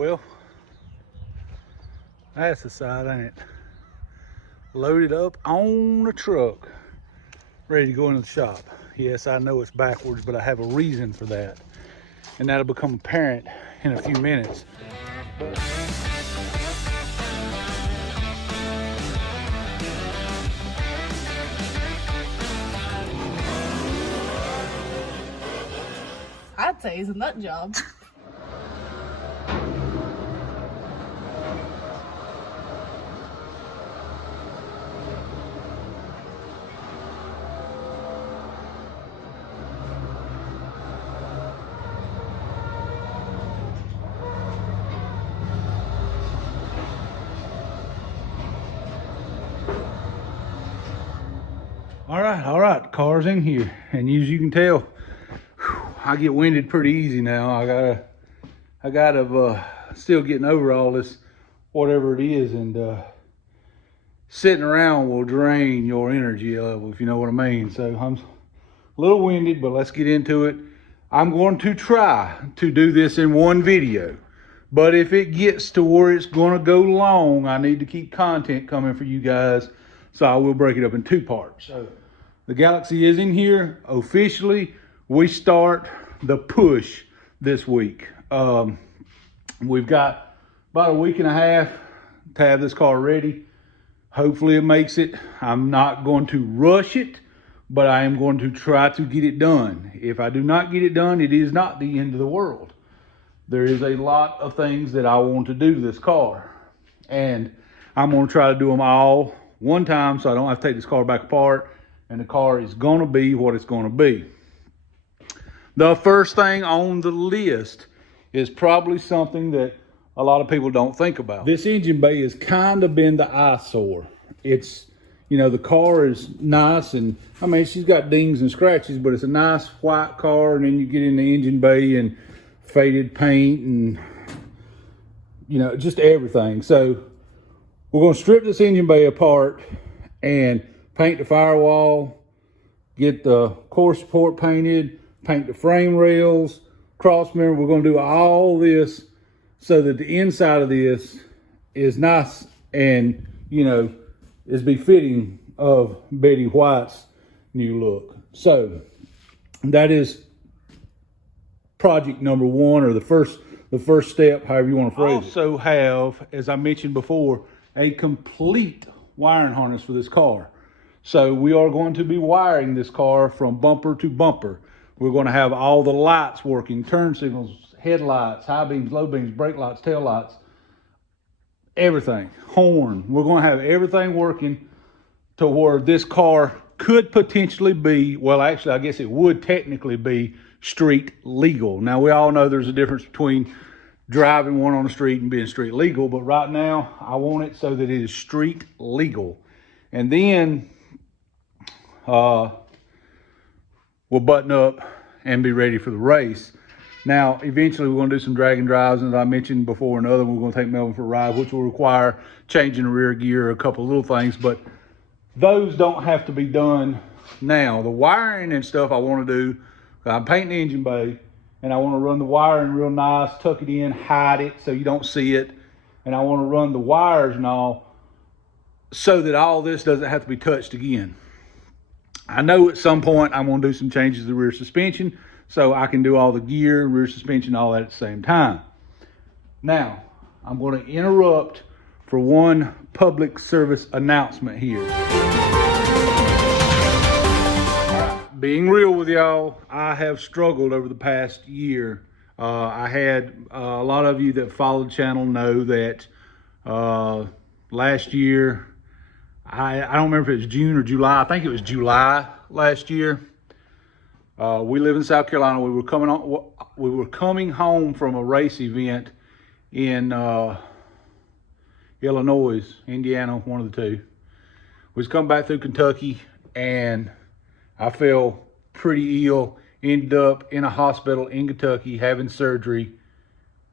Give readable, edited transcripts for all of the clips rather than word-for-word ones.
Well, that's the side, ain't it? Loaded up on the truck, ready to go into the shop. Yes, I know it's backwards, but I have a reason for that. And that'll become apparent in a few minutes. I'd say it's a nut job. All right, the car's in here, and as you can tell, I get winded pretty easy now. I gotta still getting over all this, whatever it is, and sitting around will drain your energy level, if you know what I mean. So I'm a little winded, but let's get into it. I'm going to try to do this in one video, but if it gets to where it's going to go long, I need to keep content coming for you guys, so I will break it up in two parts. So the Galaxie is in here officially. We start the push this week. We've got about a week and a half to have this car ready. Hopefully it makes it. I'm not going to rush it, but I am going to try to get it done. If I do not get it done, it is not the end of the world. There is a lot of things that I want to do to this car, and I'm going to try to do them all one time so I don't have to take this car back apart, and the car is going to be what it's going to be. The first thing on the list is probably something that a lot of people don't think about. This engine bay has kind of been the eyesore. It's, you know, the car is nice, and I mean, she's got dings and scratches, but it's a nice white car, and then you get in the engine bay and faded paint and, you know, just everything. So we're going to strip this engine bay apart and paint the firewall, get the core support painted, paint the frame rails, cross member. We're going to do all this so that the inside of this is nice and, you know, is befitting of Betty White's new look. So that is project number one, or the first step, however you want to phrase it. I also have, as I mentioned before, a complete wiring harness for this car. So we are going to be wiring this car from bumper to bumper. We're going to have all the lights working, turn signals, headlights, high beams, low beams, brake lights, tail lights, everything, horn. We're going to have everything working to where this car could potentially be, well, actually, I guess it would technically be street legal. Now, we all know there's a difference between driving one on the street and being street legal, but right now, I want it so that it is street legal. And then we'll button up and be ready for the race. Now, eventually we're going to do some drag and drives, and as I mentioned before, another one, we're going to take Melvin for a ride, which will require changing the rear gear, a couple of little things, but those don't have to be done now. The wiring and stuff I want to do, I'm painting the engine bay, and I want to run the wiring real nice, tuck it in, hide it so you don't see it, and I want to run the wires and all so that all this doesn't have to be touched again. I know at some point I'm going to do some changes to the rear suspension so I can do all the gear, rear suspension, all that at the same time. Now, I'm going to interrupt for one public service announcement here. Being real with y'all, I have struggled over the past year. I had a lot of you that follow the channel know that last year, I don't remember if it was June or July. I think it was July last year. We live in South Carolina. We were coming home from a race event in Illinois, Indiana, one of the two. We was coming back through Kentucky, and I fell pretty ill. Ended up in a hospital in Kentucky having surgery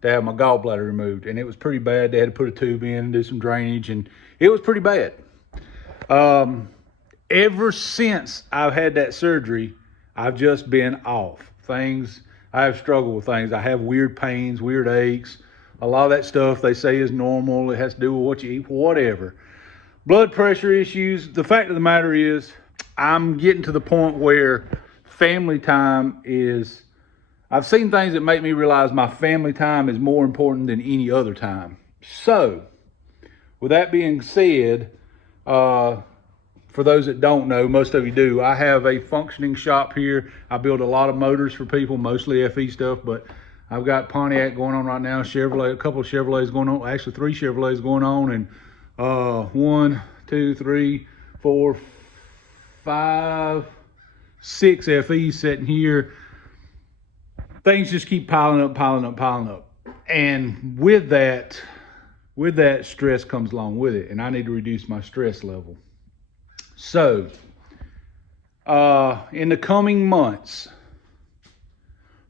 to have my gallbladder removed, and it was pretty bad. They had to put a tube in and do some drainage, and it was pretty bad. Ever since I've had that surgery, I've just been off. I have struggled with things. I have weird pains, weird aches, A lot of that stuff they say is normal. It has to do with what you eat, whatever. Blood pressure issues. The fact of the matter is, I'm getting to the point where family time is, I've seen things that make me realize my family time is more important than any other time. So, with that being said, for those that don't know, most of you do, I have a functioning shop here. I build a lot of motors for people, mostly FE stuff, but I've got Pontiac going on right now, Chevrolet, a couple of Chevrolets going on, actually 3 Chevrolets going on, and 1, 2, 3, 4, 5, 6 FEs sitting here. Things just keep piling up. And with that stress comes along with it, and I need to reduce my stress level. So, in the coming months,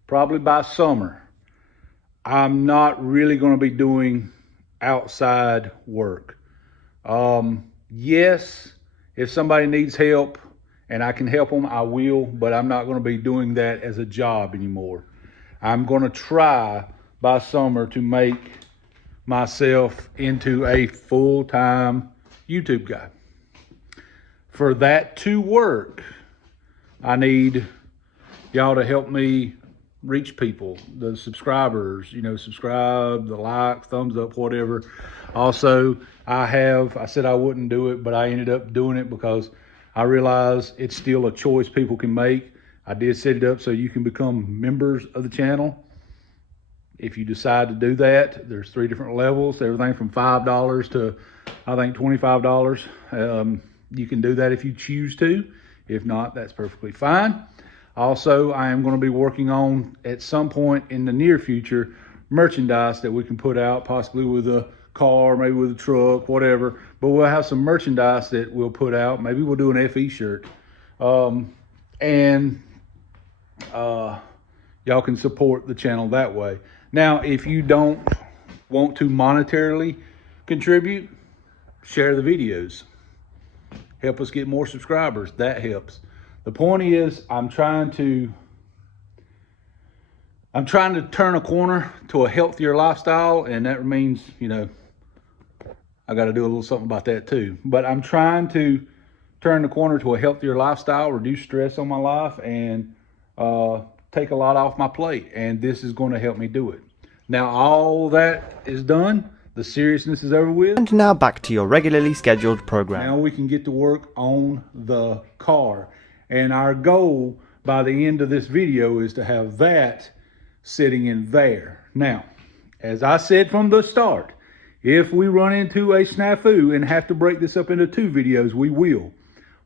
probably by summer, I'm not really going to be doing outside work. Yes, if somebody needs help and I can help them, I will, but I'm not going to be doing that as a job anymore. I'm going to try by summer to make myself into a full-time YouTube guy. For that to work, I need y'all to help me reach people, the subscribers, subscribe, the likes, thumbs up, whatever. Also, I said I wouldn't do it, but I ended up doing it because I realize it's still a choice people can make. I did set it up so you can become members of the channel. If you decide to do that, there's 3 different levels, everything from $5 to, I think, $25. You can do that if you choose to. If not, that's perfectly fine. Also, I am going to be working on, at some point in the near future, merchandise that we can put out, possibly with a car, maybe with a truck, whatever. But we'll have some merchandise that we'll put out. Maybe we'll do an FE shirt. Y'all can support the channel that way. Now, if you don't want to monetarily contribute, share the videos. Help us get more subscribers. That helps. The point is, I'm trying to turn a corner to a healthier lifestyle, and that means, I got to do a little something about that too. But I'm trying to turn the corner to a healthier lifestyle, reduce stress on my life, and take a lot off my plate. And this is going to help me do it. Now, all that is done. The seriousness is over with. And now back to your regularly scheduled program. Now we can get to work on the car. And our goal by the end of this video is to have that sitting in there. Now, as I said from the start, if we run into a snafu and have to break this up into 2 videos, we will.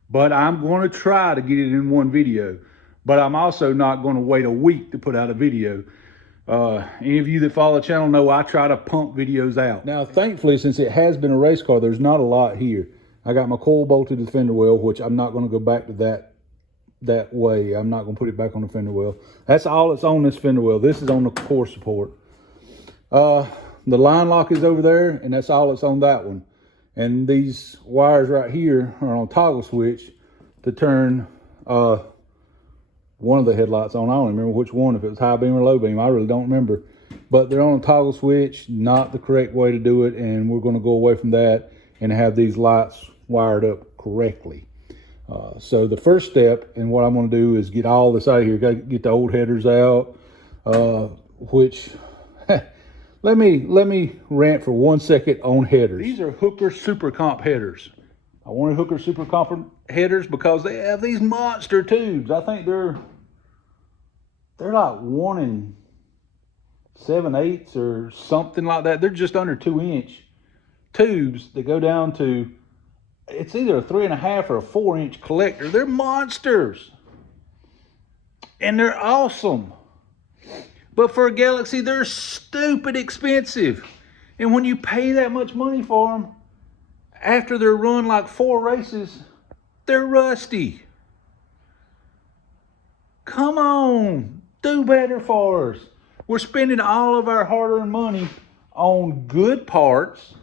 But I'm going to try to get it in 1 video. But I'm also not going to wait a week to put out a video. Any of you that follow the channel know I try to pump videos out. Now, thankfully, since it has been a race car, there's not a lot here. I got my coil bolted to the fender well, which I'm not going to go back to that way. I'm not going to put it back on the fender well. That's all that's on this fender well. This is on the core support. The line lock is over there, and that's all that's on that one. And these wires right here are on a toggle switch to turn one of the headlights on. I don't remember which one, if it was high beam or low beam. I really don't remember. But they're on a toggle switch, not the correct way to do it, and we're going to go away from that and have these lights wired up correctly. So the first step, and what I'm going to do, is get all this out of here. Got to get the old headers out, which let me rant for 1 second on headers. These are Hooker Super Comp headers. I wanted Hooker Super Comp headers because they have these monster tubes. I think they're like 1 7/8 or something like that. They're just under 2-inch tubes that go down to, it's either a 3.5 or a 4-inch collector. They're monsters. And they're awesome. But for a Galaxie, they're stupid expensive. And when you pay that much money for them, after they're run like 4 races, they're rusty. Come on, do better for us. We're spending all of our hard-earned money on good parts,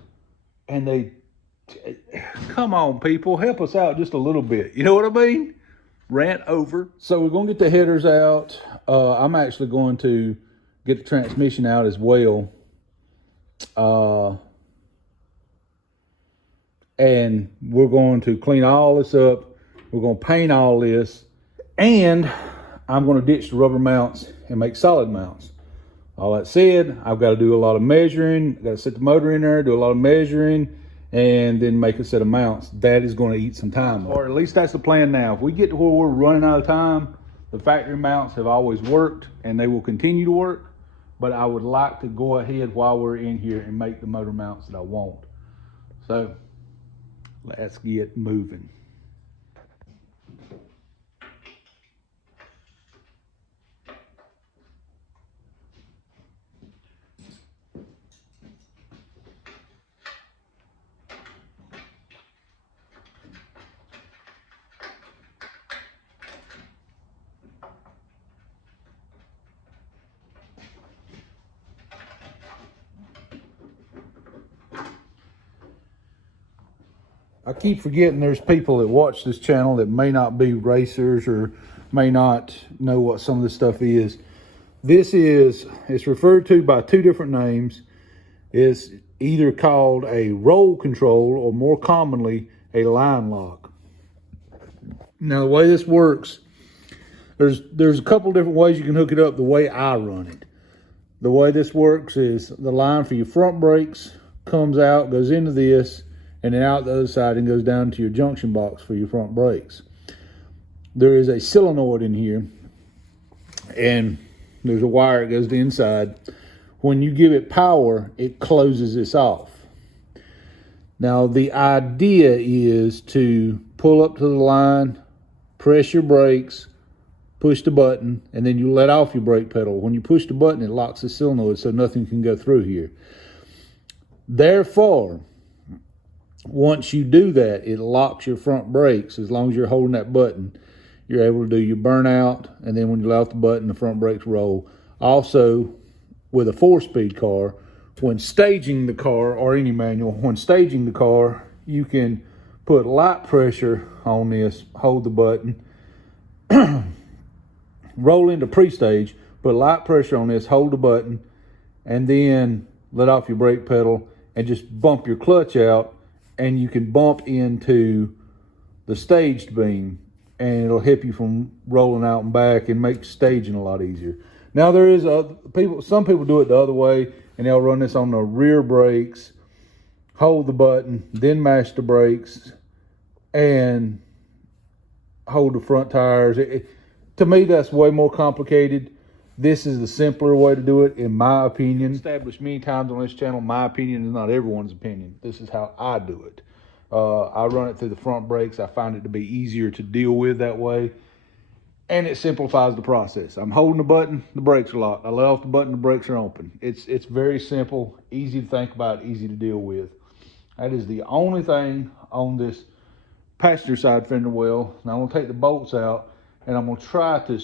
and come on, people, help us out just a little bit. You know what I mean? Rant over. So we're going to get the headers out. I'm actually going to get the transmission out as well. And we're going to clean all this up. We're going to paint all this, and I'm going to ditch the rubber mounts and make solid mounts. All that said, I've got to do a lot of measuring. Got to set the motor in there, do a lot of measuring, and then make a set of mounts. That is going to eat some time. Or at least that's the plan now. If we get to where we're running out of time, the factory mounts have always worked, and they will continue to work. But I would like to go ahead while we're in here and make the motor mounts that I want. So let's get moving. I keep forgetting there's people that watch this channel that may not be racers or may not know what some of this stuff is. It's referred to by two different names. It's either called a roll control or more commonly a line lock. Now the way this works, there's a couple different ways you can hook it up the way I run it. The way this works is the line for your front brakes comes out, goes into this, and then out the other side and goes down to your junction box for your front brakes. There is a solenoid in here, and there's a wire that goes to the inside. When you give it power, it closes this off. Now the idea is to pull up to the line, press your brakes, push the button, and then you let off your brake pedal. When you push the button, it locks the solenoid so nothing can go through here. Therefore, once you do that, it locks your front brakes. As long as you're holding that button, you're able to do your burnout, and then when you let off the button, the front brakes roll. Also, with a 4-speed car, when staging the car, or any manual, when staging the car, you can put light pressure on this, hold the button, roll into pre-stage, put light pressure on this, hold the button, and then let off your brake pedal and just bump your clutch out, and you can bump into the staged beam, and it'll help you from rolling out and back and make staging a lot easier. Now there is some people do it the other way, and they'll run this on the rear brakes, hold the button, then mash the brakes, and hold the front tires. To me, that's way more complicated. This is the simpler way to do it, in my opinion. Established many times on this channel, my opinion is not everyone's opinion. This is how I do it. I run it through the front brakes. I find it to be easier to deal with that way, and it simplifies the process. I'm holding the button, the brakes are locked. I let off the button, the brakes are open. It's very simple, easy to think about, easy to deal with. That is the only thing on this passenger side fender well. Now I'm going to take the bolts out, and I'm going to try to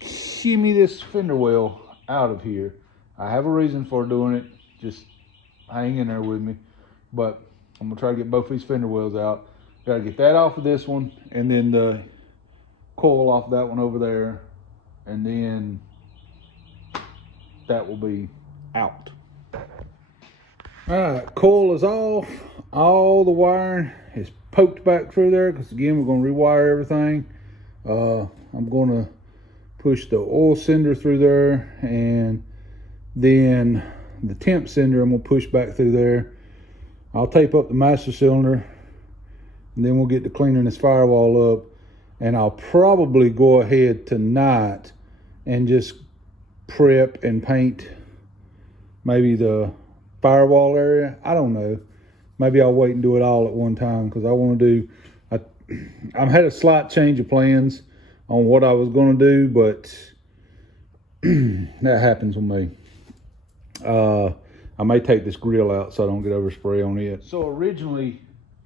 shimmy this fender well out of here. I have a reason for doing it. Just hang in there with me. But I'm going to try to get both these fender wells out. Got to get that off of this one, and then the coil off that one over there, and then that will be out. All right, coil is off. All the wiring is poked back through there, because again, we're going to rewire everything. I'm going to push the oil cylinder through there, and then the temp cylinder I'm going to push back through there. I'll tape up the master cylinder, and then we'll get to cleaning this firewall up. And I'll probably go ahead tonight and just prep and paint maybe the firewall area. I don't know. Maybe I'll wait and do it all at one time, because I want to do, I've had a slight change of plans on what I was going to do, but that happens with me. I may take this grill out so I don't get overspray on it. So originally,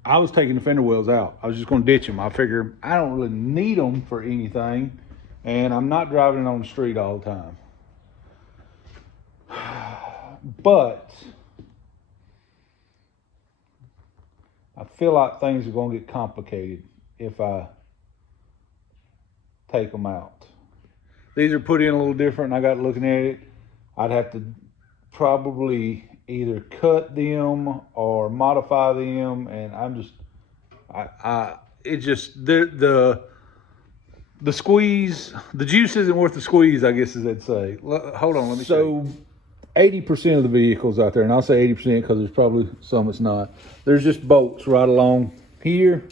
I was taking the fender wells out. I was just going to ditch them. I figure I don't really need them for anything, and I'm not driving it on the street all the time. But I feel like things are going to get complicated if I take them out. These are put in a little different, and I got looking at it. I'd have to probably either cut them or modify them, and the squeeze, the juice isn't worth the squeeze, I guess as they'd say. Hold on, let me show you. 80% of the vehicles out there, and I'll say 80% because there's probably some that's not, there's just bolts right along here,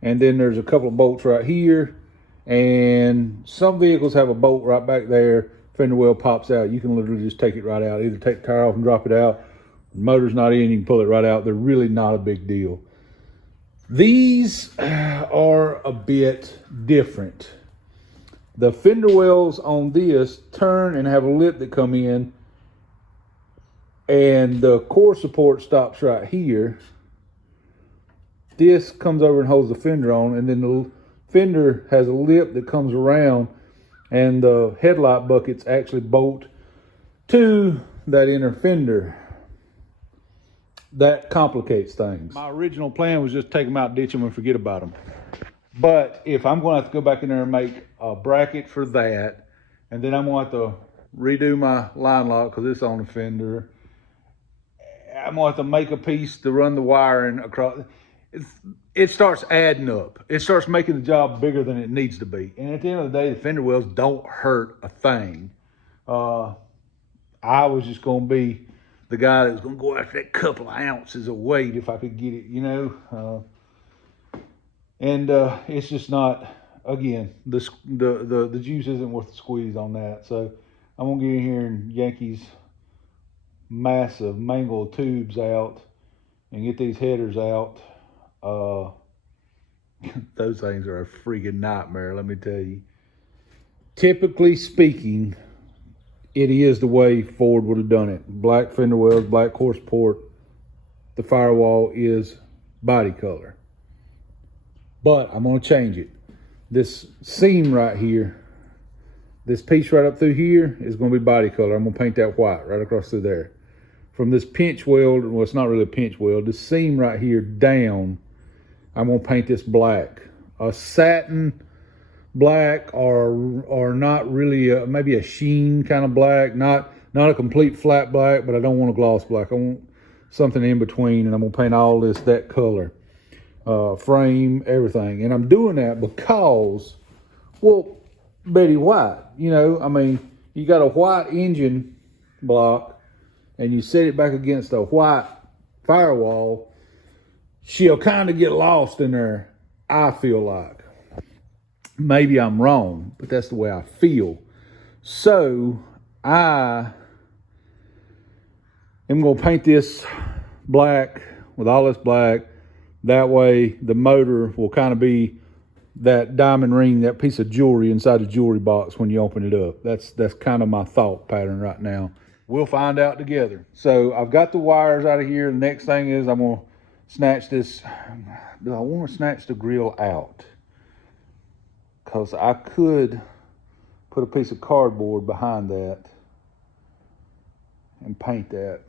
and then there's a couple of bolts right here, and some vehicles have a bolt right back there. Fender well pops out, you can literally just take it right out. Either take the tire off and drop it out. The motor's not in, you can pull it right out. They're really not a big deal. These are a bit different. The fender wells on this turn and have a lip that come in, and the core support stops right here. This comes over and holds the fender on, and then the fender has a lip that comes around, and the headlight buckets actually bolt to that inner fender. That complicates things. My original plan was just take them out, ditch them, and forget about them. But if I'm going to have to go back in there and make a bracket for that, and then I'm going to have to redo my line lock because it's on the fender, I'm going to have to make a piece to run the wiring across. It starts adding up. It starts making the job bigger than it needs to be. And at the end of the day, the fender wells don't hurt a thing. I was just going to be the guy that was going to go after that couple of ounces of weight if I could get it, you know. It's just not, again, the juice isn't worth the squeeze on that. So I'm going to get in here and yank these massive mangled tubes out and get these headers out. Those things are a freaking nightmare, let me tell you. Typically speaking, it is the way Ford would have done it. Black fender wells, black core support. The firewall is body color. But I'm going to change it. This seam right here, this piece right up through here is going to be body color. I'm going to paint that white right across through there. From this pinch weld, well, it's not really a pinch weld, this seam right here down, I'm going to paint this black. A satin black, or not really, maybe a sheen kind of black, not a complete flat black, but I don't want a gloss black. I want something in between, and I'm going to paint all this that color. Frame, everything. And I'm doing that because, well, Betty White, you know, I mean, you got a white engine block and you set it back against a white firewall, she'll kind of get lost in there, I feel like. Maybe I'm wrong, but that's the way I feel. So I am going to paint this black with all this black. That way the motor will kind of be that diamond ring, that piece of jewelry inside the jewelry box when you open it up. That's kind of my thought pattern right now. We'll find out together. So I've got the wires out of here. The next thing is I'm going to snatch this. Do I want to snatch the grill out? Because I could put a piece of cardboard behind that and paint that,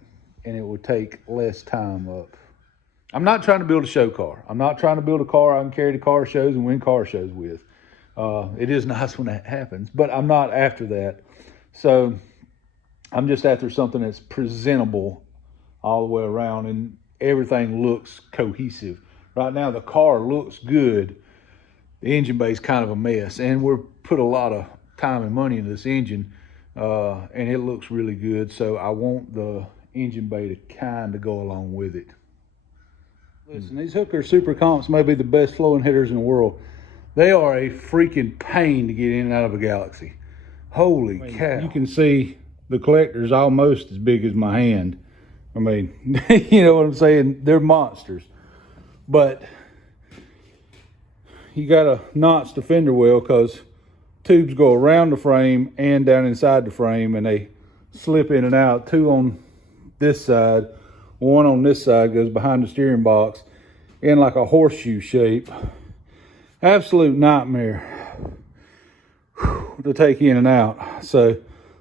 and it would take less time up. I'm not trying to build a show car. I'm not trying to build a car I can carry to car shows and win car shows with. It is nice when that happens, but I'm not after that. So I'm just after something that's presentable all the way around and everything looks cohesive. Right now the car looks good. The engine bay is kind of a mess, and we're put a lot of time and money into this engine, and it looks really good. So I want the engine bay to kind of go along with it. Listen, these Hooker Super Comps may be the best flowing headers in the world. They are a freaking pain to get in and out of a Galaxie. Holy cow. You can see the collector's almost as big as my hand. I mean, you know what I'm saying? They're monsters. But you got to notch the fender well because tubes go around the frame and down inside the frame, and they slip in and out. Two on this side, one on this side goes behind the steering box in like a horseshoe shape. Absolute nightmare to take in and out. So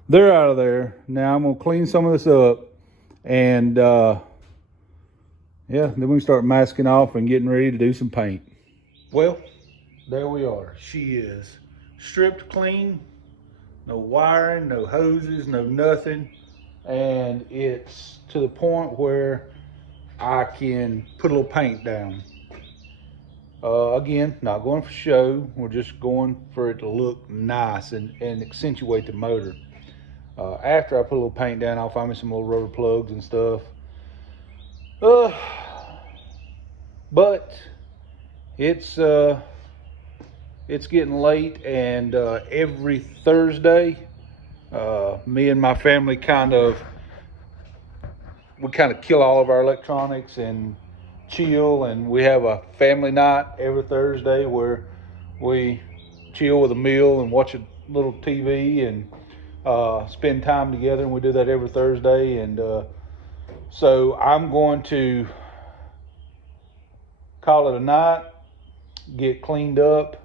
they're out of there. Now I'm going to clean some of this up, and yeah, then we can start masking off and getting ready to do some paint. Well, there we are. She is stripped clean. No wiring, no hoses, no nothing. and it's to the point where I can put a little paint down. Again, not going for show. We're just going for it to look nice and accentuate the motor. After I put a little paint down, I'll find me some little rubber plugs and stuff. But it's getting late, and every Thursday, me and my family kind of kill all of our electronics and chill, and we have a family night every Thursday where we chill with a meal and watch a little TV and spend time together, and we do that every Thursday. And so I'm going to call it a night, get cleaned up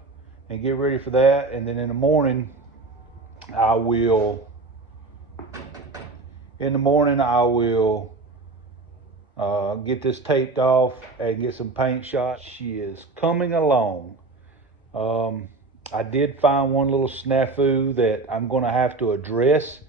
and get ready for that, and then in the morning I will get this taped off and get some paint shots. She is coming along. I did find one little snafu that I'm going to have to address.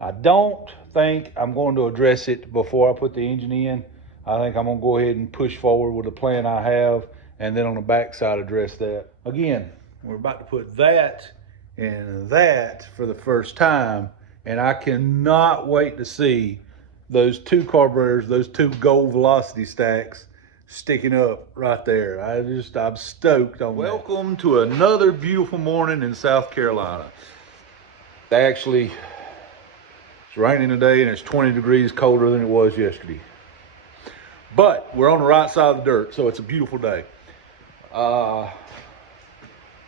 I don't think I'm going to address it before I put the engine in. I think I'm going to go ahead and push forward with the plan I have, and then on the backside address that. Again, we're about to put that and that for the first time, and I cannot wait to see those two carburetors, those two gold velocity stacks sticking up right there. I'm stoked on that. Welcome to another beautiful morning in South Carolina. Actually, it's raining today and it's 20 degrees colder than it was yesterday. But we're on the right side of the dirt, so it's a beautiful day. I'm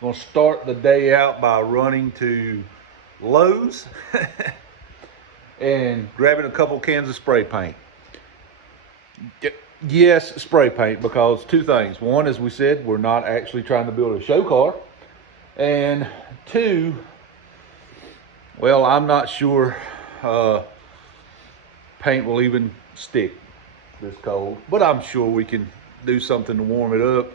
gonna start the day out by running to Lowe's and grabbing a couple cans of spray paint. Yes, spray paint, because two things. One, as we said, we're not actually trying to build a show car. And two, well, I'm not sure paint will even stick this cold, but I'm sure we can do something to warm it up.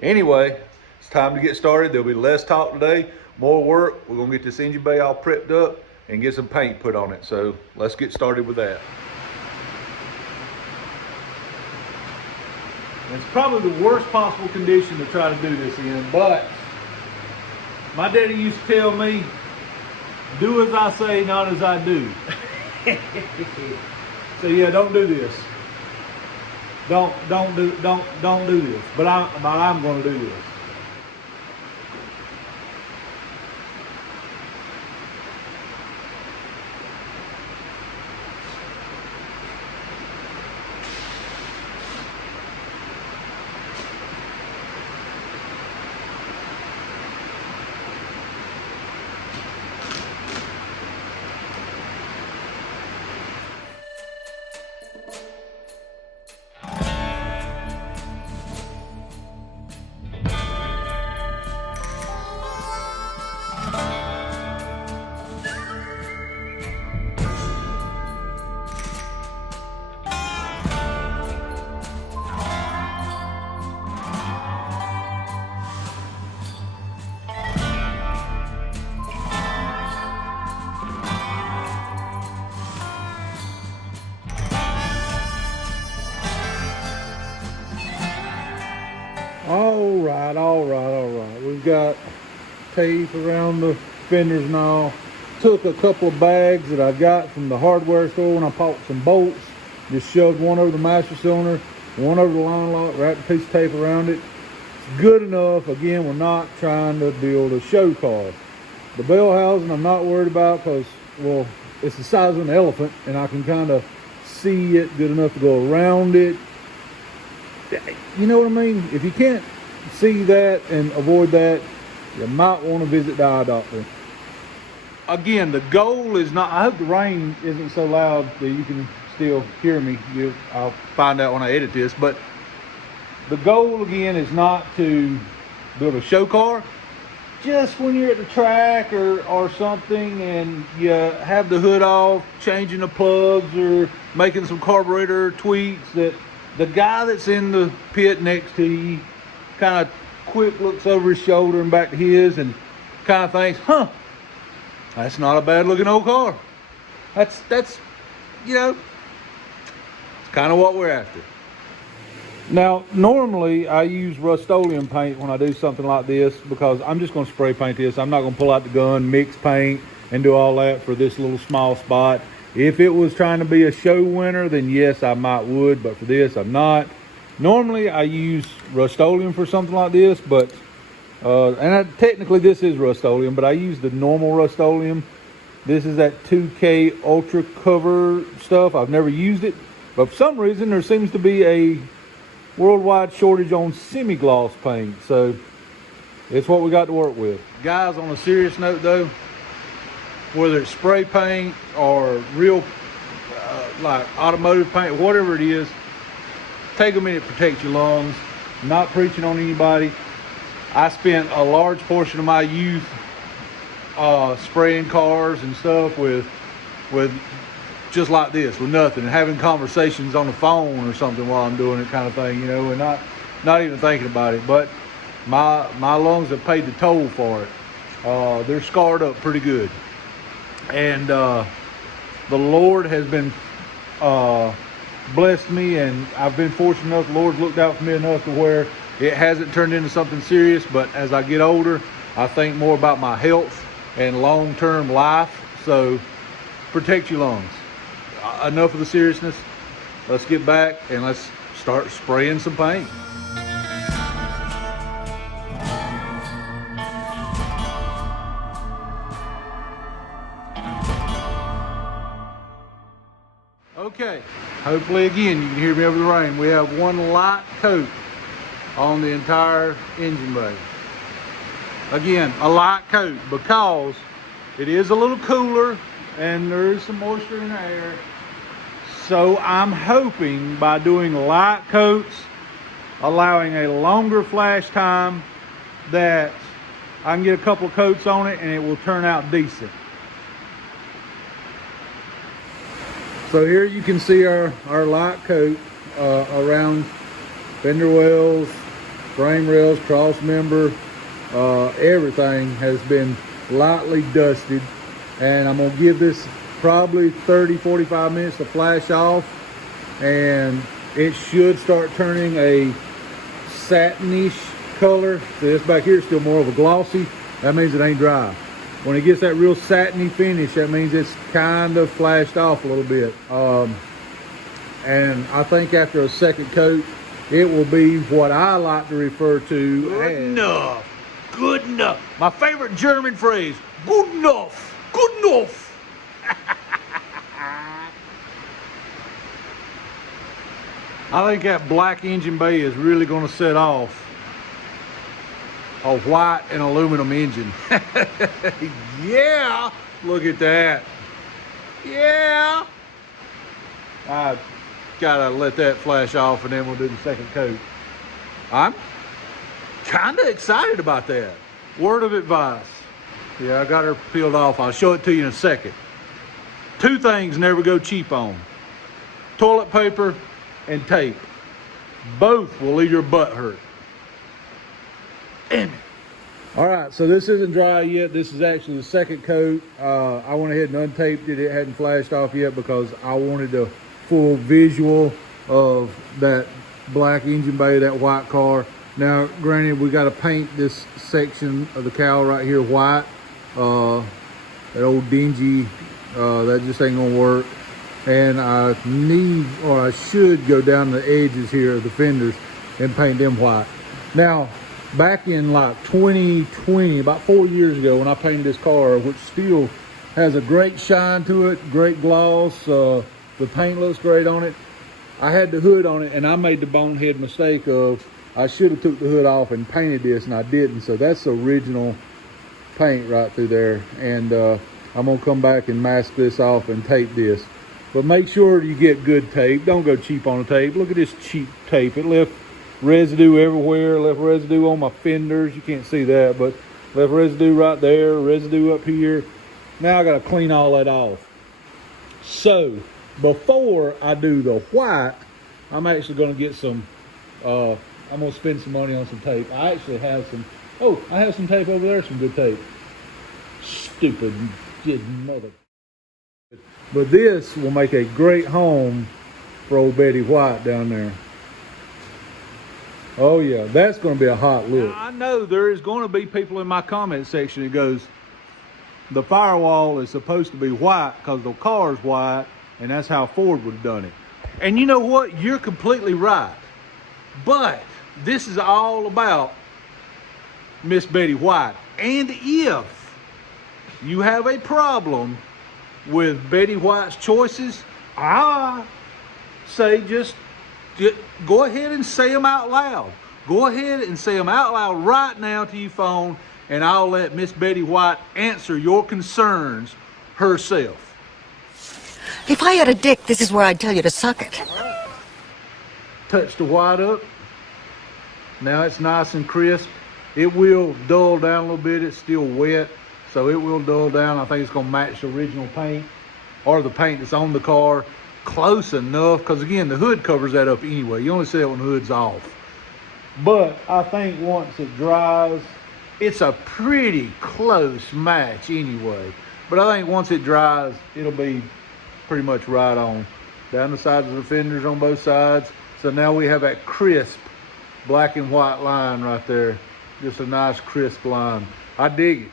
Anyway, it's time to get started. There'll be less talk today, more work. We're gonna get this engine bay all prepped up and get some paint put on it. So let's get started with that. It's probably the worst possible condition to try to do this in, but my daddy used to tell me, do as I say, not as I do. So yeah, don't do this. Don't do this. But I'm going to do this. All right. We've got tape around the fenders and all. Took a couple of bags that I got from the hardware store when I bought some bolts. Just shoved one over the master cylinder, one over the line lock, wrapped a piece of tape around it. It's good enough. Again, we're not trying to build a show car. The bell housing I'm not worried about because, well, it's the size of an elephant and I can kind of see it good enough to go around it. You know what I mean? If you can't see that and avoid that, you might want to visit the eye doctor. Again, the goal is not, I hope the rain isn't so loud that you can still hear me. I'll find out when I edit this, but the goal again is not to build a show car. Just when you're at the track or something and you have the hood off, changing the plugs or making some carburetor tweaks, that the guy that's in the pit next to you kind of quick looks over his shoulder and back to his and kind of thinks, That's not a bad looking old car. That's you know, it's kind of what we're after. Now, normally I use Rust-Oleum paint when I do something like this because I'm just going to spray paint this. I'm not going to pull out the gun, mix paint, and do all that for this little small spot. If it was trying to be a show winner, then yes, I might would, but for this, I'm not. Normally, I use Rust-Oleum for something like this, but, technically this is Rust-Oleum, but I use the normal Rust-Oleum. This is that 2K Ultra Cover stuff. I've never used it, but for some reason, there seems to be a worldwide shortage on semi-gloss paint, so it's what we got to work with. Guys, on a serious note though, whether it's spray paint or real like automotive paint, whatever it is, take a minute to protect your lungs. Not preaching on anybody. I spent a large portion of my youth spraying cars and stuff with just like this, with nothing, and having conversations on the phone or something while I'm doing it, kind of thing, you know, and not even thinking about it. But my lungs have paid the toll for it. They're scarred up pretty good, and the Lord has been blessed me, and I've been fortunate enough. The Lord's looked out for me enough to where it hasn't turned into something serious. But as I get older, I think more about my health and long-term life. So protect your lungs. Enough of the seriousness. Let's get back and let's start spraying some paint. Okay, hopefully again you can hear me over the rain. We have one light coat on the entire engine bay. Again, a light coat because it is a little cooler and there is some moisture in the air. So I'm hoping by doing light coats, allowing a longer flash time, that I can get a couple of coats on it and it will turn out decent. So here you can see our light coat around fender wells, frame rails, cross member, everything has been lightly dusted. And I'm gonna give this probably 30-45 minutes to flash off, and it should start turning a satinish color. So this back here is still more of a glossy. That means it ain't dry. When it gets that real satiny finish, that means it's kind of flashed off a little bit. And I think after a second coat, it will be what I like to refer to Good enough. Good enough. My favorite German phrase, good enough. Good enough. I think that black engine bay is really going to set off a white and aluminum engine. Yeah, look at that. Yeah. I gotta let that flash off and then we'll do the second coat. I'm kind of excited about that. Word of advice. Yeah, I got her peeled off. I'll show it to you in a second. Two things never go cheap on: toilet paper and tape. Both will leave your butt hurt. Damn it. All right, so this isn't dry yet. This is actually the second coat. I went ahead and untaped it. It hadn't flashed off yet because I wanted a full visual of that black engine bay, that white car. Now, granted, we got to paint this section of the cowl right here white. That old dingy, that just ain't gonna work. And I need, or I should go down the edges here of the fenders and paint them white. Now, back in like 2020, about 4 years ago, when I painted this car, which still has a great shine to it, great gloss, the paint looks great on it. I had the hood on it and I made the bonehead mistake of, I should have took the hood off and painted this, and I didn't. So that's the original paint right through there. And I'm gonna come back and mask this off and tape this. But make sure you get good tape. Don't go cheap on the tape. Look at this cheap tape. It left residue everywhere, left residue on my fenders. You can't see that, but left residue right there, residue up here. Now I gotta clean all that off. So before I do the white, I'm actually gonna get some, I'm gonna spend some money on some tape. I actually have some, I have some tape over there, some good tape. Stupid Just mother. But this will make a great home for old Betty White down there. Oh yeah, that's going to be a hot look. Now, I know there is going to be people in my comment section that goes, the firewall is supposed to be white because the car is white, and that's how Ford would have done it. And you know what? You're completely right. But this is all about Miss Betty White. And if you have a problem with Betty White's choices, I say just go ahead and say them out loud. Go ahead and say them out loud right now to your phone, and I'll let Miss Betty White answer your concerns herself. If I had a dick, this is where I'd tell you to suck it. Touch the white up. Now it's nice and crisp. It will dull down a little bit. It's still wet, so it will dull down. I think it's going to match the original paint or the paint that's on the car close enough, because again, the hood covers that up anyway. You only see it when the hood's off. But I think once it dries, it's a pretty close match anyway. But I think once it dries, it'll be pretty much right on. Down the sides of the fenders on both sides. So now we have that crisp black and white line right there. Just a nice crisp line. I dig it.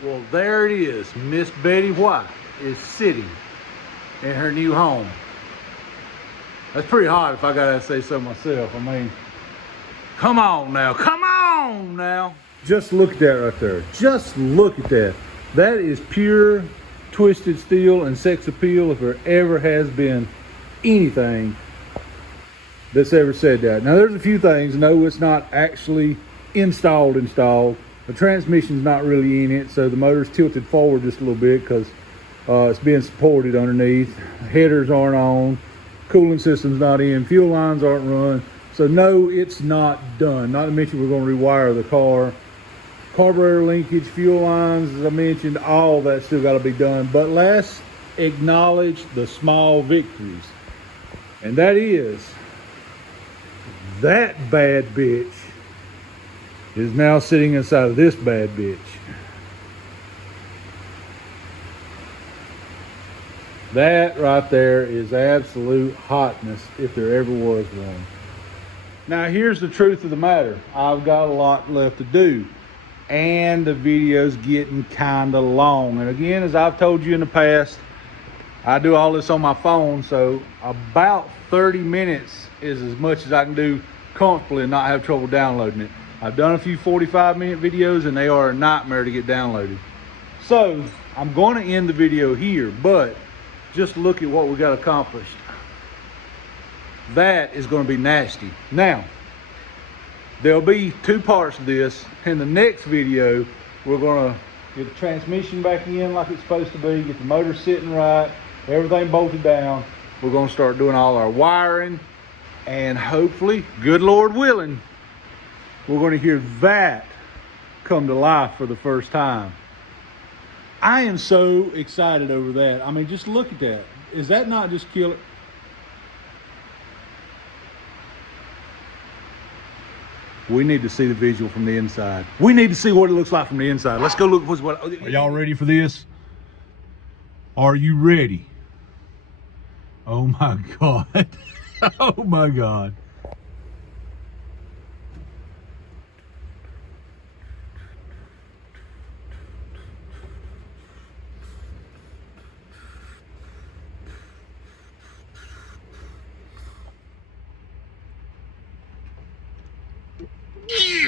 Well, there it is. Miss Betty White is sitting in her new home. That's pretty hot if I gotta say so myself. I mean, come on now, come on now. Just look at that right there. Just look at that. That is pure twisted steel and sex appeal if there ever has been anything that's ever said that. Now there's a few things. No, it's not actually installed. The transmission's not really in it, so the motor's tilted forward just a little bit because it's being supported underneath. Headers aren't on, cooling system's not in, fuel lines aren't run. So no, it's not done. Not to mention we're going to rewire the car. Carburetor linkage, fuel lines, as I mentioned, all that still got to be done. But let's acknowledge the small victories. And that is, that bad bitch is now sitting inside of this bad bitch. That right there is absolute hotness if there ever was one. Now here's the truth of the matter. I've got a lot left to do, and the video's getting kind of long. And again, as I've told you in the past, I do all this on my phone, so about 30 minutes is as much as I can do comfortably and not have trouble downloading it. I've done a few 45-minute videos and they are a nightmare to get downloaded. So I'm going to end the video here, but just look at what we got accomplished. That is going to be nasty. Now, there'll be two parts of this. In the next video, we're going to get the transmission back in like it's supposed to be, get the motor sitting right, everything bolted down. We're going to start doing all our wiring, and hopefully, good Lord willing, we're going to hear that come to life for the first time. I am so excited over that. I mean, just look at that. Is that not just killer? We need to see the visual from the inside. We need to see what it looks like from the inside. Let's go look. Are y'all ready for this? Are you ready? Oh my God. Oh my God.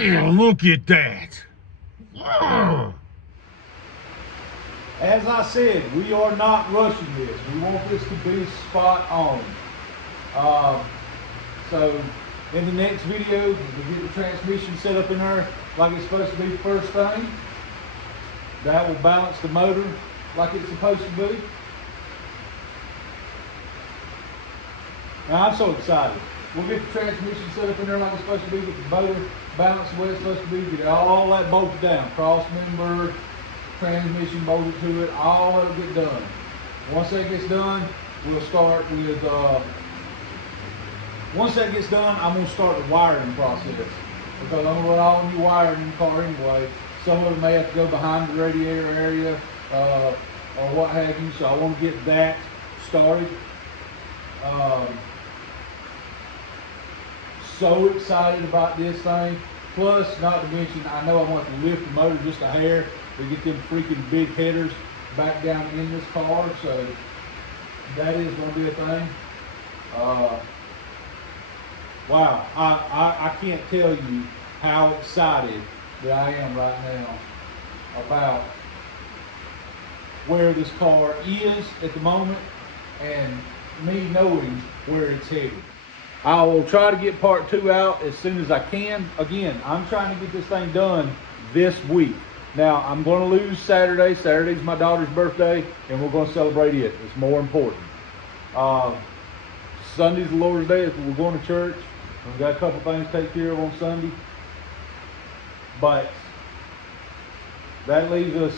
Yeah, look at that. As I said, we are not rushing this. We want this to be spot on. So in the next video, we get the transmission set up in there like it's supposed to be first thing. That will balance the motor like it's supposed to be. Now I'm so excited. We'll get the transmission set up in there like it's supposed to be, get the motor balanced the way it's supposed to be, get all that bolted down, cross member, transmission bolted to it, all of it get done. Once that gets done, we'll start with, once that gets done, I'm going to start the wiring process, because I'm going to run all new wiring in the car anyway. Some of it may have to go behind the radiator area, or what have you, so I want to get that started. So excited about this thing. Plus, not to mention, I know I want to lift the motor just a hair to get them freaking big headers back down in this car. So that is going to be a thing. Wow, I can't tell you how excited that I am right now about where this car is at the moment and me knowing where it's headed. I will try to get part 2 out as soon as I can. Again, I'm trying to get this thing done this week. Now, I'm going to lose Saturday. Saturday's my daughter's birthday, and we're going to celebrate it. It's more important. Sunday's the Lord's Day. We're going to church. We've got a couple things to take care of on Sunday. But that leaves us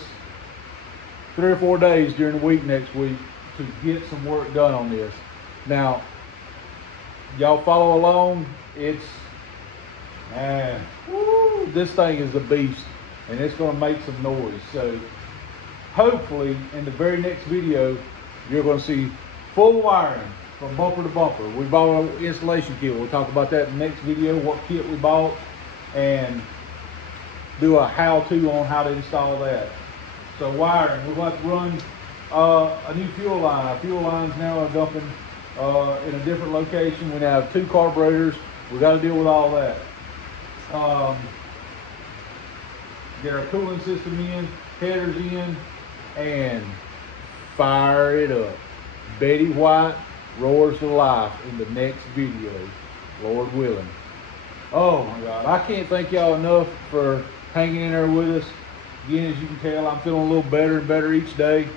3 or 4 days during the week next week to get some work done on this. Now, y'all follow along. It's, man, woo, this thing is a beast, and it's going to make some noise. So hopefully in the very next video, you're going to see full wiring from bumper to bumper. We bought an installation kit. We'll talk about that in the next video, what kit we bought, and do a how-to on how to install that. So wiring, we're going to have to run a new fuel line. Our fuel lines now are dumping in a different location. We now have 2 carburetors. We got to deal with all that. Get our cooling system in, headers in, and fire it up. Betty White roars to life in the next video, Lord willing. Oh my God, I can't thank y'all enough for hanging in there with us. Again, as you can tell, I'm feeling a little better and better each day.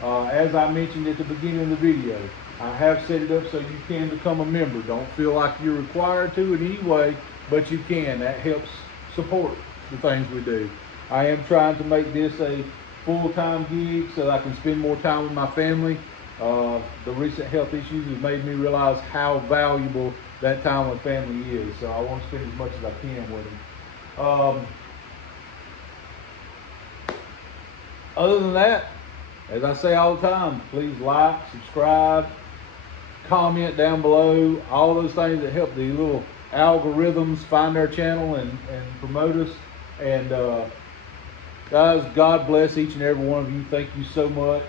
As I mentioned at the beginning of the video, I have set it up so you can become a member. Don't feel like you're required to in any way, but you can. That helps support the things we do. I am trying to make this a full-time gig so that I can spend more time with my family. The recent health issues have made me realize how valuable that time with family is. So I want to spend as much as I can with them. Other than that, as I say all the time, please like, subscribe, comment down below, all those things that help the little algorithms find our channel and promote us. And guys, God bless each and every one of you. Thank you so much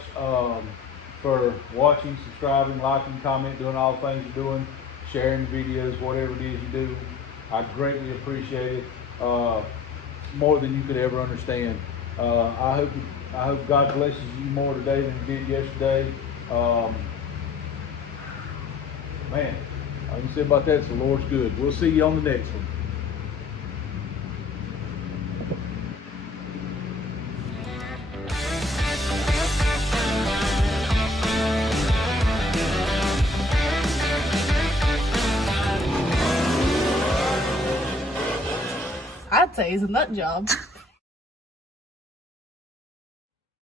for watching, subscribing, liking, commenting, doing all the things you're doing, sharing videos, whatever it is you do. I greatly appreciate it, more than you could ever understand. I hope God blesses you more today than He did yesterday. Man, all I can say about that is the Lord's good. We'll see you on the next one. I'd say he's a nut job.